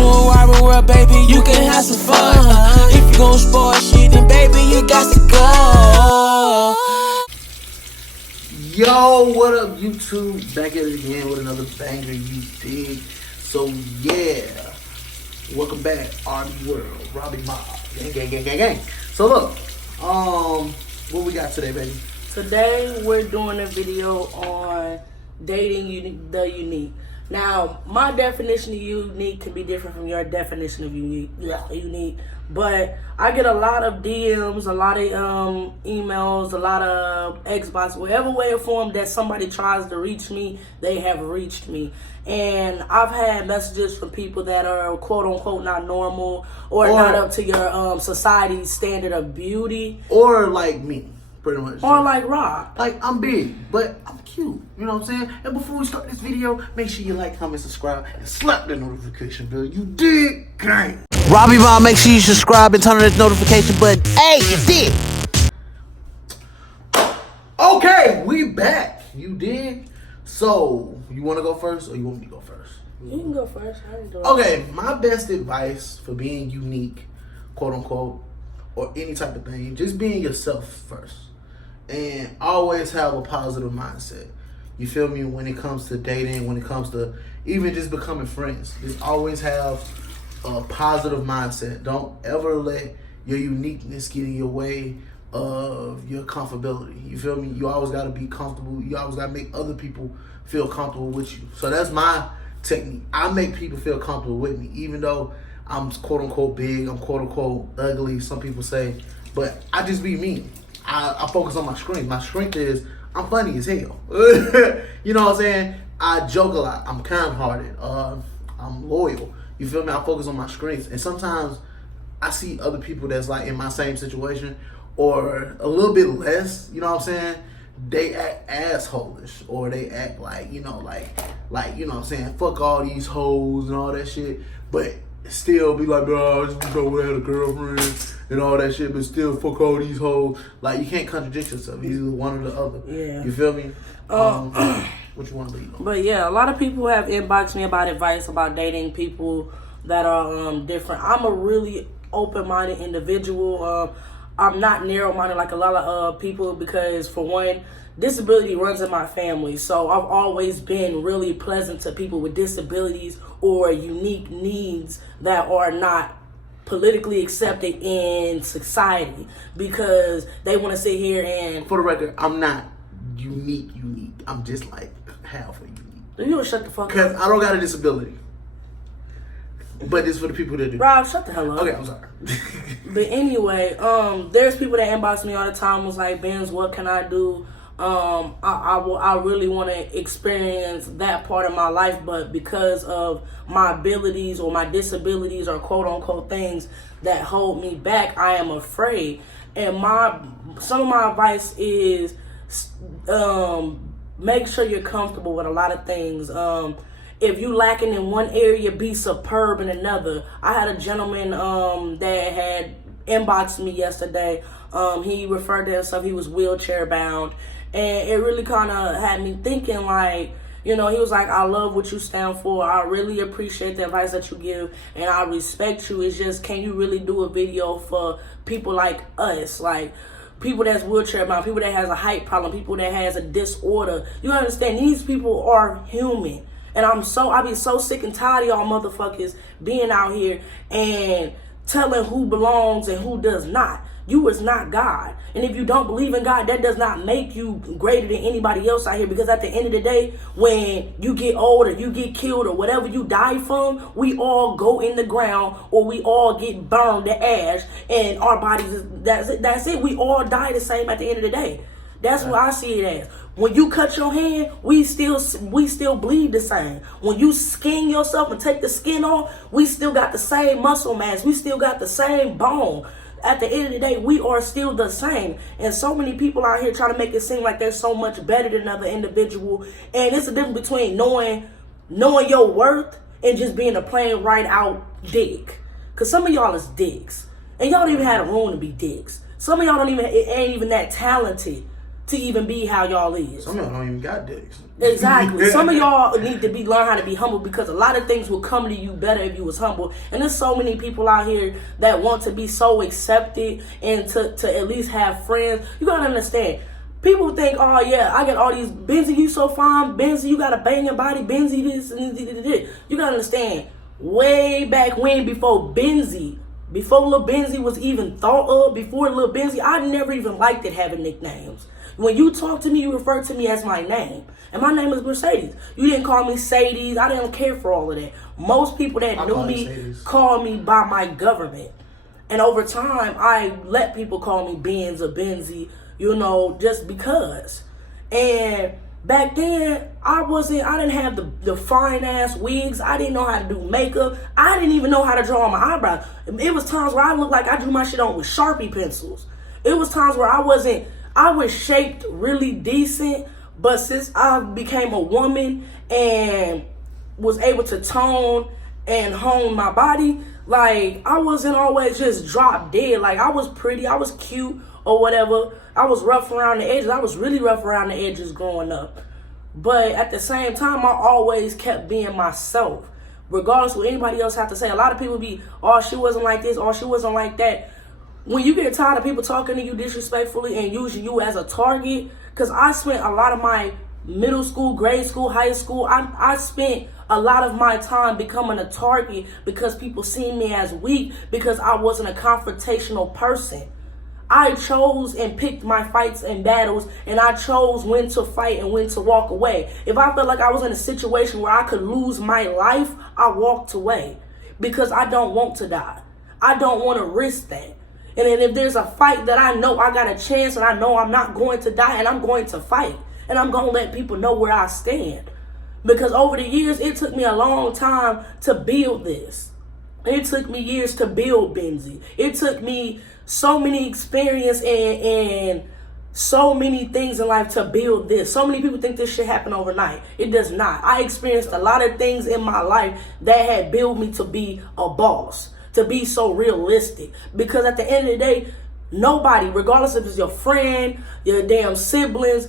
to a wild world, baby, you can have some fun. If you gon' spoil shit, then baby, you got to go. Yo, what up, YouTube? Back at it again with another banger, you dig? So yeah, welcome back, RB World, Robbie Mob, gang. So look, what we got today, baby? Today we're doing a video on dating the unique. Now, my definition of unique can be different from your definition of unique. But I get a lot of DMs, a lot of emails, a lot of Xbox, whatever way or form that somebody tries to reach me, they have reached me. And I've had messages from people that are quote unquote not normal or not up to your society's standard of beauty. Or like me. Pretty much. Or like Rob. Like, I'm big, but I'm cute. You know what I'm saying? And before we start this video, make sure you like, comment, subscribe, and slap the notification bell. You dig? Gang. Robbie Mob, make sure you subscribe and turn on that notification button. Hey, you dig? Okay, we back. You dig? So, you want to go first or you want me to go first? You can go first. I ain't doing Okay, my best advice for being unique, quote unquote, or any type of thing, just being yourself first. And always have a positive mindset. You feel me? When it comes to dating, when it comes to even just becoming friends, just always have a positive mindset. Don't ever let your uniqueness get in your way of your comfortability. You feel me? You always got to be comfortable. You always got to make other people feel comfortable with you. So that's my technique. I make people feel comfortable with me, even though I'm quote unquote big, I'm quote unquote ugly, some people say, but I just be me. I focus on my strength. My strength is I'm funny as hell. You know what I'm saying? I joke a lot. I'm kind-hearted. I'm loyal. You feel me? I focus on my strengths. And sometimes I see other people that's like in my same situation or a little bit less, you know what I'm saying? They act assholish or they act like, you know, like you know what I'm saying? Fuck all these hoes and all that shit. But still be like, bro, I just had a girlfriend and all that shit, but still fuck all these hoes. Like, you can't contradict yourself. Either one or the other. Yeah. You feel me? What you want to leave on? But yeah, a lot of people have inboxed me about advice about dating people that are different. I'm a really open-minded individual. I'm not narrow-minded like a lot of people because, for one, disability runs in my family. So I've always been really pleasant to people with disabilities or unique needs that are not politically accepted in society because they want to sit here and... For the record, I'm not unique. I'm just like half a unique. You don't shut the fuck up. Because I don't got a disability. But it's for the people that do. Rob, shut the hell up. Okay, I'm sorry. But anyway, there's people that inbox me all the time was like, Benz, what can I do? I really want to experience that part of my life, but because of my abilities or my disabilities or quote unquote things that hold me back, I am afraid. And some of my advice is make sure you're comfortable with a lot of things. If you lacking in one area, be superb in another. I had a gentleman that had inboxed me yesterday. He referred to himself, he was wheelchair bound. And it really kind of had me thinking, like, you know, he was like, I love what you stand for. I really appreciate the advice that you give. And I respect you. It's just, can you really do a video for people like us? Like, people that's wheelchair bound, people that has a height problem, people that has a disorder. You understand? These people are human. And I be so sick and tired of y'all motherfuckers being out here and telling who belongs and who does not. You is not God. And if you don't believe in God, that does not make you greater than anybody else out here. Because at the end of the day, when you get old or you get killed or whatever you die from, we all go in the ground or we all get burned to ash. And our bodies, that's it. We all die the same at the end of the day. That's what I see it as. When you cut your hand, we still bleed the same. When you skin yourself and take the skin off, we still got the same muscle mass. We still got the same bone. At the end of the day, we are still the same. And so many people out here trying to make it seem like they're so much better than another individual. And it's a difference between knowing your worth and just being a plain right out dick. Because some of y'all is dicks. And y'all don't even have a room to be dicks. Some of y'all ain't even that talented to even be how y'all is. Some of y'all don't even got dicks. Exactly. Some of y'all need to learn how to be humble, because a lot of things will come to you better if you was humble. And there's so many people out here that want to be so accepted and to at least have friends. You gotta understand. People think, oh yeah, I got all these, Benzie, you so fine, Benzie, you got a banging body, Benzie this and this. You gotta understand, way back when, before Lil Benzie was even thought of, before Lil Benzie, I never even liked it having nicknames. When you talk to me, you refer to me as my name. And my name is Mercedes. You didn't call me Sadie's. I didn't care for all of that. Most people that knew me called me by my government. And over time, I let people call me Benz or Benzie, you know, just because. And back then, I didn't have the fine ass wigs. I didn't know how to do makeup. I didn't even know how to draw my eyebrows. It was times where I looked like I drew my shit on with Sharpie pencils. It was times where I was shaped really decent, but since I became a woman and was able to tone and hone my body, like, I wasn't always just drop dead. Like, I was pretty, I was cute or whatever. I was rough around the edges. I was really rough around the edges growing up. But at the same time, I always kept being myself, regardless of what anybody else had to say. A lot of people be, oh, she wasn't like this, or she wasn't like that. When you get tired of people talking to you disrespectfully and using you as a target, because I spent a lot of my middle school, grade school, high school, I spent a lot of my time becoming a target because people seen me as weak because I wasn't a confrontational person. I chose and picked my fights and battles, and I chose when to fight and when to walk away. If I felt like I was in a situation where I could lose my life, I walked away because I don't want to die. I don't want to risk that. And then if there's a fight that I know I got a chance and I know I'm not going to die, and I'm going to fight, and I'm going to let people know where I stand. Because over the years, it took me a long time to build this. It took me years to build Benzie. It took me so many experience and so many things in life to build this. So many people think this shit happened overnight. It does not. I experienced a lot of things in my life that had built me to be a boss, to be so realistic. Because at the end of the day, nobody, regardless if it's your friend, your damn siblings,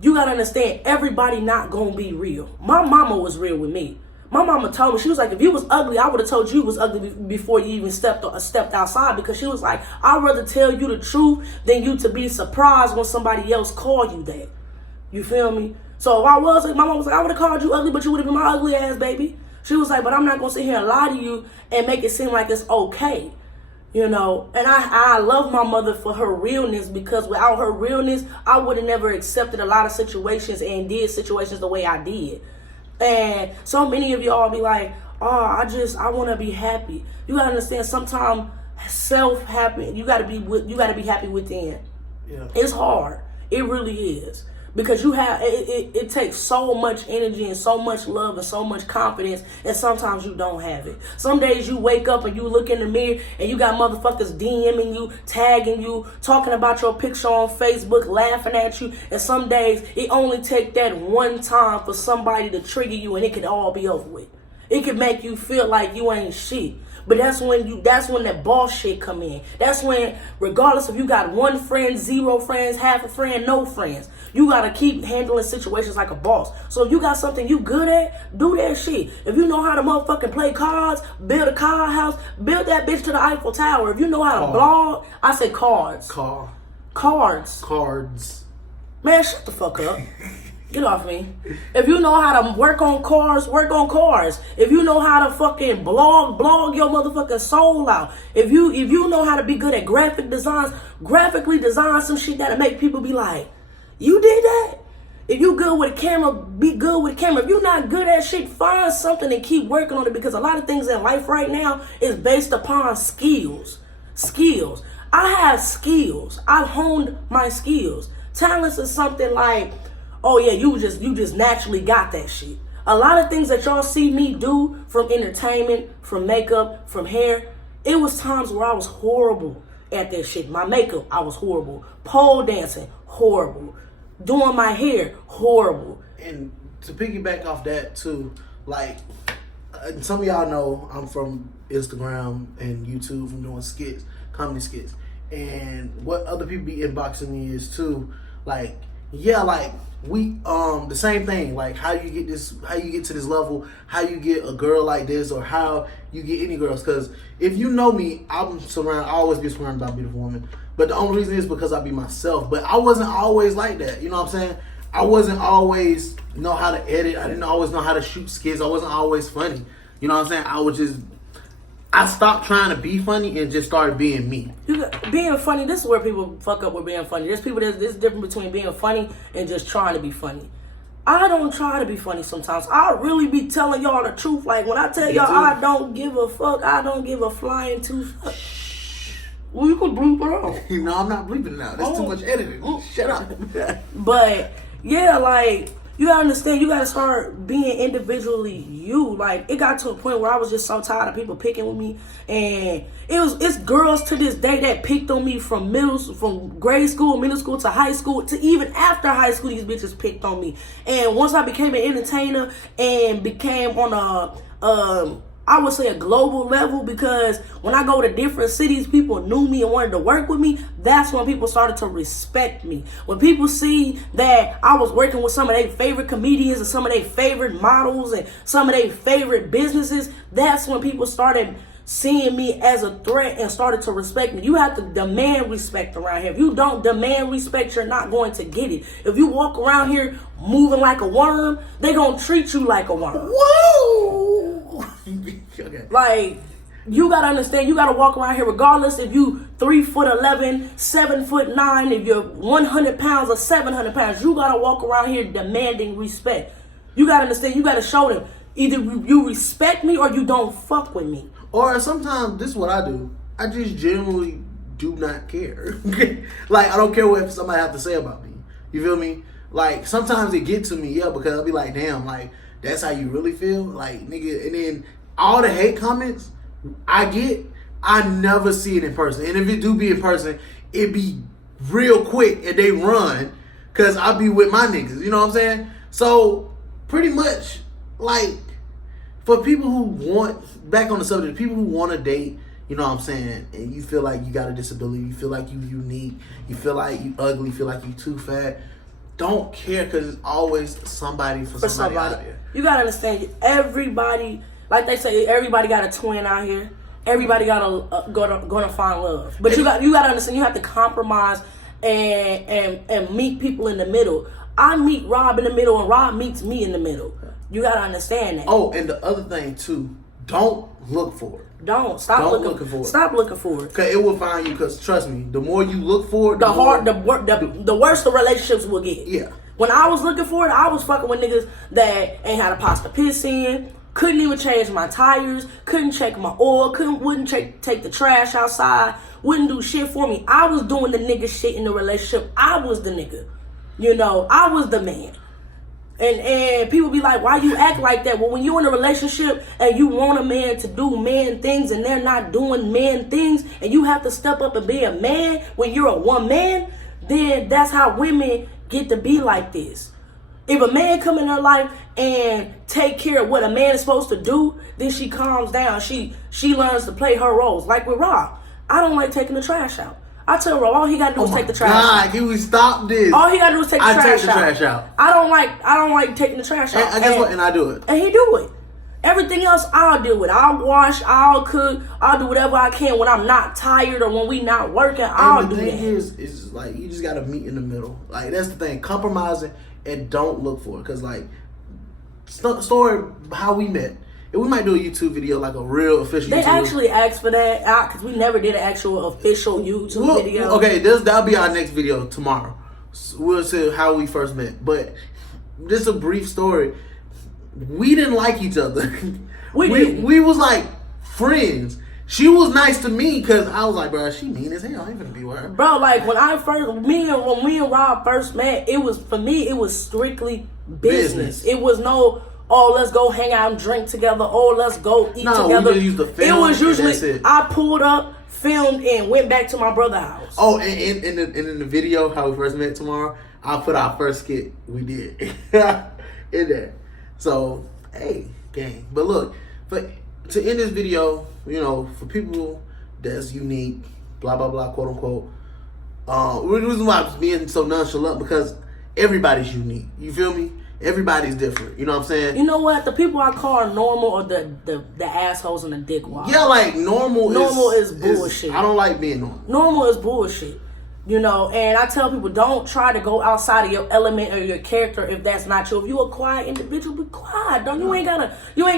you gotta understand, everybody not gonna be real. My mama was real with me. My mama told me, she was like, if you was ugly, I would have told you was ugly before you even stepped outside, because she was like, I'd rather tell you the truth than you to be surprised when somebody else called you that. You feel me? So if I was, my mama was like, I would have called you ugly, but you would have been my ugly ass baby. She was like, but I'm not gonna sit here and lie to you and make it seem like it's okay. You know, and I love my mother for her realness, because without her realness, I would have never accepted a lot of situations and did situations the way I did. And so many of y'all be like, oh, I want to be happy. You gotta understand, sometimes self-happy, you gotta be happy within. Yeah. It's hard. It really is. Because you have, it takes so much energy and so much love and so much confidence, and sometimes you don't have it. Some days you wake up and you look in the mirror and you got motherfuckers DMing you, tagging you, talking about your picture on Facebook, laughing at you, and some days it only take that one time for somebody to trigger you and it could all be over with. It could make you feel like you ain't shit. But that's when that boss shit come in. That's when, regardless if you got one friend, zero friends, half a friend, no friends, you gotta keep handling situations like a boss. So if you got something you good at, do that shit. If you know how to motherfucking play cards, build a car house, build that bitch to the Eiffel Tower. If you know how to blog, I say cards. Cards. Man, shut the fuck up. Get off me. If you know how to work on cars, work on cars. If you know how to fucking blog your motherfucking soul out. If you know how to be good at graphic designs, graphically design some shit that'll make people be like, you did that? If you good with a camera, be good with a camera. If you're not good at shit, find something and keep working on it, because a lot of things in life right now is based upon skills. I have skills. I've honed my skills. Talents is something like, oh yeah, you just naturally got that shit. A lot of things that y'all see me do, from entertainment, from makeup, from hair, it was times where I was horrible at that shit. My makeup, I was horrible. Pole dancing, horrible. Doing my hair, horrible. And to piggyback off that too, like, some of y'all know I'm from Instagram and YouTube from doing skits, comedy skits. And what other people be inboxing me is too, Like, yeah, like we the same thing. Like how you get to this level, how you get a girl like this, or how you get any girls. Because if you know me, I always be surrounded by beautiful women. But the only reason is because I be myself. But I wasn't always like that. You know what I'm saying? I wasn't always know how to edit. I didn't always know how to shoot skits. I wasn't always funny. You know what I'm saying? I stopped trying to be funny and just started being me. Being funny, this is where people fuck up with being funny. There's difference between being funny and just trying to be funny. I don't try to be funny sometimes. I really be telling y'all the truth. Like when I tell y'all I don't give a fuck, I don't give a flying two fuck. Well, you can bleep it out. No, I'm not bleeping it out. That's too much editing. Shut up. But yeah, like you gotta understand, you gotta start being individually you. Like it got to a point where I was just so tired of people picking with me, and it's girls to this day that picked on me from grade school, middle school to high school to even after high school. These bitches picked on me, and once I became an entertainer and became on I would say a global level, because when I go to different cities, people knew me and wanted to work with me. That's when people started to respect me. When people see that I was working with some of their favorite comedians and some of their favorite models and some of their favorite businesses, that's when people started seeing me as a threat and started to respect me. You have to demand respect around here. If you don't demand respect, you're not going to get it. If you walk around here moving like a worm, they gonna treat you like a worm. Whoa! Okay. Like, you gotta understand, you gotta walk around here regardless if you 3'11", 7'9", if you're 100 pounds or 700 pounds, you gotta walk around here demanding respect. You gotta understand, you gotta show them either you respect me or you don't fuck with me. Or sometimes this is what I do. I just generally do not care. Like I don't care what somebody have to say about me. You feel me? Like sometimes it gets to me, yeah, because I'll be like, damn, like that's how you really feel, like nigga. And then all the hate comments I never see it in person. And if it do be in person, it be real quick and they run, cause I be with my niggas. You know what I'm saying? So pretty much, like for people who want, back on the subject, people who want to date, you know what I'm saying, and you feel like you got a disability, you feel like you unique, you feel like you ugly, you feel like you too fat, don't care, because it's always somebody for somebody out there. You gotta understand, everybody, like they say, everybody got a twin out here. Everybody got gonna find love. But you gotta understand, you have to compromise and meet people in the middle. I meet Rob in the middle and Rob meets me in the middle. You gotta understand that. Oh, and the other thing too, don't look for it. Stop looking for it. Stop looking for it. Cause it will find you. Cause trust me, the more you look for it, the worse the relationships will get. Yeah. When I was looking for it, I was fucking with niggas that ain't had a pasta piss in, couldn't even change my tires, couldn't check my oil, wouldn't take the trash outside, wouldn't do shit for me. I was doing the nigga shit in the relationship. I was the nigga. You know, I was the man. And people be like, why you act like that? Well, when you're in a relationship and you want a man to do man things and they're not doing man things, and you have to step up and be a man when you're a one man, then that's how women get to be like this. If a man come in her life and take care of what a man is supposed to do, then she calms down. She learns to play her roles. Like with Rob, I don't like taking the trash out. I tell Rob, all he gotta do is take the trash out. Can we stop this? All he gotta do is take the trash out. I take the trash out. I don't like taking the trash out. And guess what? And I do it. And he do it. Everything else I'll deal with. I'll wash, I'll cook, I'll do whatever I can when I'm not tired or when we not working. I'll do that. The thing is like you just gotta meet in the middle. Like that's the thing. Compromising and don't look for it. Cause like story how we met. And we might do a YouTube video, like a real official They YouTube. actually asked for that because we never did an actual official YouTube video. Okay, that'll be our next video tomorrow. So we'll see how we first met. But just a brief story. We didn't like each other. We was like friends. She was nice to me because I was like, bro, she mean as hell. I ain't gonna be with her. Bro, like when me and Rob first met, it was strictly business. It was no, oh, let's go hang out and drink together. Oh, let's go eat together. We just used to film. It was usually I pulled up, filmed, and went back to my brother's house. Oh, and in the video how we first met tomorrow, I'll put our first skit we did in there. So, hey, gang. But look, to end this video, you know, for people that's unique, blah, blah, blah, quote unquote, The reason why I'm being so nonchalant because everybody's unique. You feel me? Everybody's different. You know what I'm saying? You know what? The people I call normal are the assholes and the dickwads. Yeah, like normal is bullshit. I don't like being normal. Normal is bullshit. You know, and I tell people, don't try to go outside of your element or your character if that's not you. If you a quiet individual, be quiet. You ain't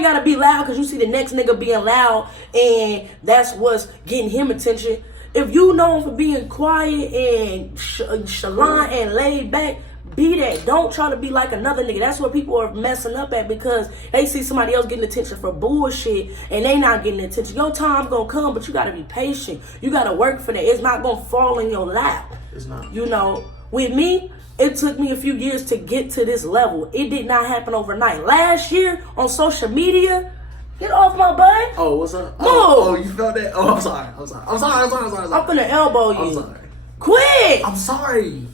gotta be loud because you see the next nigga being loud and that's what's getting him attention. If you known for being quiet and chalant and laid back, be that. Don't try to be like another nigga. That's where people are messing up at because they see somebody else getting attention for bullshit and they not getting attention. Your time's gonna come, but you gotta be patient. You gotta work for that. It's not gonna fall in your lap. It's not. You know, with me, it took me a few years to get to this level. It did not happen overnight. Last year on social media, get off my butt. Oh, what's up? Move. Oh, you felt that? Oh, I'm sorry. I'm I'm finna elbow you. I'm sorry. Quit. I'm sorry.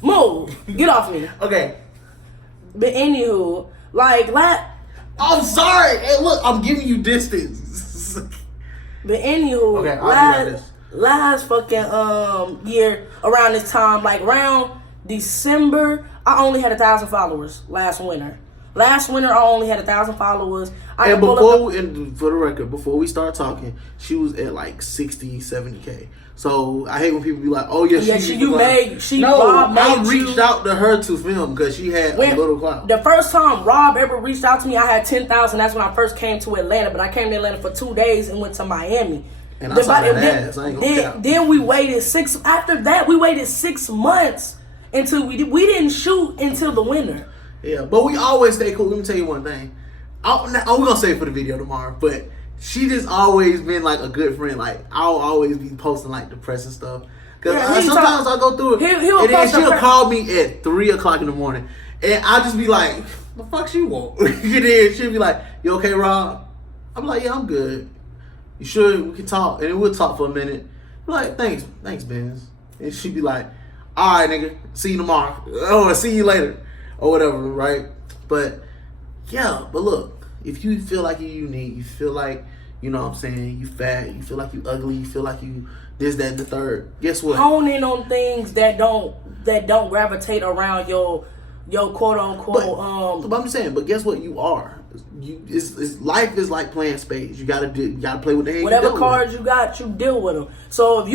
Move. Get off me. Okay. But anywho, like I'm sorry. Hey, look, I'm giving you distance. But anywho, Okay, I'll do like this. last fucking year around this time, like around December, I only had 1,000 followers last winter. Last winter, I only had 1,000 followers. And for the record, before we start talking, she was at like 60, 70K. So I hate when people be like, "Oh yeah, Rob made I reached out to her to film because she had a little clout." The first time Rob ever reached out to me, I had 10,000. That's when I first came to Atlanta. But I came to Atlanta for 2 days and went to Miami. And I saw that ass. I ain't gonna count. Then we waited After that, we waited 6 months until we didn't shoot until the winter. Yeah, but we always stay cool. Let me tell you one thing. We're gonna say it for the video tomorrow, but she just always been like a good friend. Like I'll always be posting like depressing stuff because sometimes I go through it, and then she'll call me at 3 o'clock in the morning, and I'll just be like, "The fuck she want?" And then she'll be like, "You okay, Rob?" I'm like, "Yeah, I'm good. You sure we can talk?" And then we'll talk for a minute. I'm like, thanks, Benz. And she'd be like, "All right, nigga, see you tomorrow. Oh, see you later." Or whatever, right? But yeah, but look, if you feel like you're unique, you feel like, you know what I'm saying, you fat, you feel like you ugly, you feel like you this, that, and the third, guess what? Hone in on things that don't gravitate around your quote unquote But I'm saying, but guess what? You are. Life is like playing spades. You gotta play with the hand. Whatever cards you got, you deal with them. So if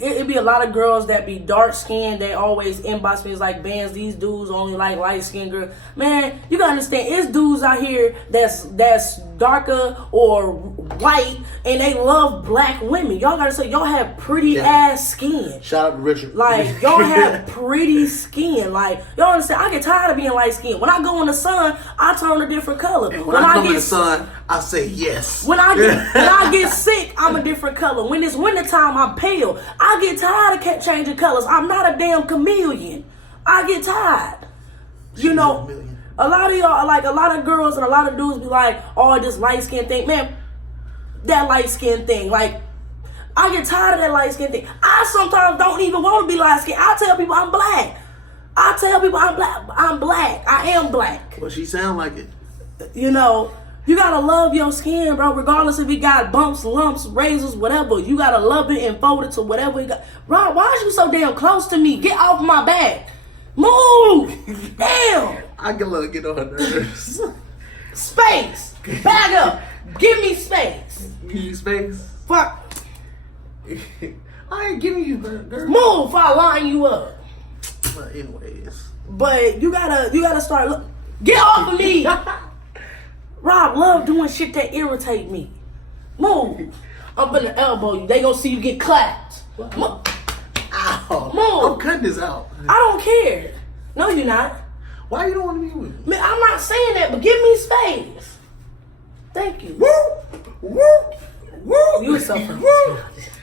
it'd be a lot of girls that be dark skinned. They always inbox me. It's like, "Bands, these dudes only like light skinned girls." Man, you gotta understand, it's dudes out here that's darker or white, and they love black women. Y'all gotta say, y'all have pretty ass skin. Shout out to Richard. Like, y'all have pretty skin. Like, y'all understand, I get tired of being light skinned. When I go in the sun, I turn a different color. When I come in the sun, I say yes. When I get sick, I'm a different color. When it's wintertime, I'm pale. I get tired of changing colors. I'm not a damn chameleon. I get tired. You know, a lot of y'all, like a lot of girls and a lot of dudes be like, "Oh, this light skin thing." Man, that light skin thing. Like, I get tired of that light skin thing. I sometimes don't even want to be light skin. I tell people I'm black. I'm black. I am black. Well, she sound like it. You know, you gotta love your skin, bro. Regardless if it got bumps, lumps, razors, whatever. You gotta love it and fold it to whatever you got. Rob, why is you so damn close to me? Get off my back. Move. Damn. I can get on her nerves. Space. Back up. Give me space. Give you space? Fuck. I ain't giving you girl. Move if I line you up. But anyways. But you gotta start. Get off of me. Rob love doing shit that irritate me. Move. I'm gonna elbow you. They gonna see you get clapped. Move. Ow. Move. I'm cutting this out. I don't care. No, you're not. Why you don't want to be with me? Man, I'm not saying that, but give me space. Thank you. Woo! You suffer.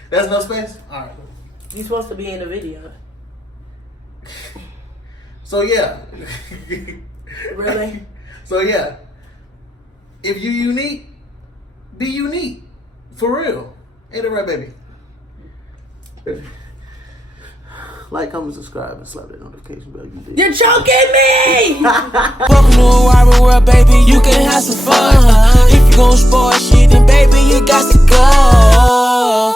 There's no space? Alright. You supposed to be in the video. So yeah. Really? So yeah. If you unique, be unique. For real. Ain't it right, baby? Like, comment, subscribe, and slap that notification bell. You're choking me! Welcome to a wild world, baby. You can have some fun. If you gon' spoil shit, then baby, you got to go.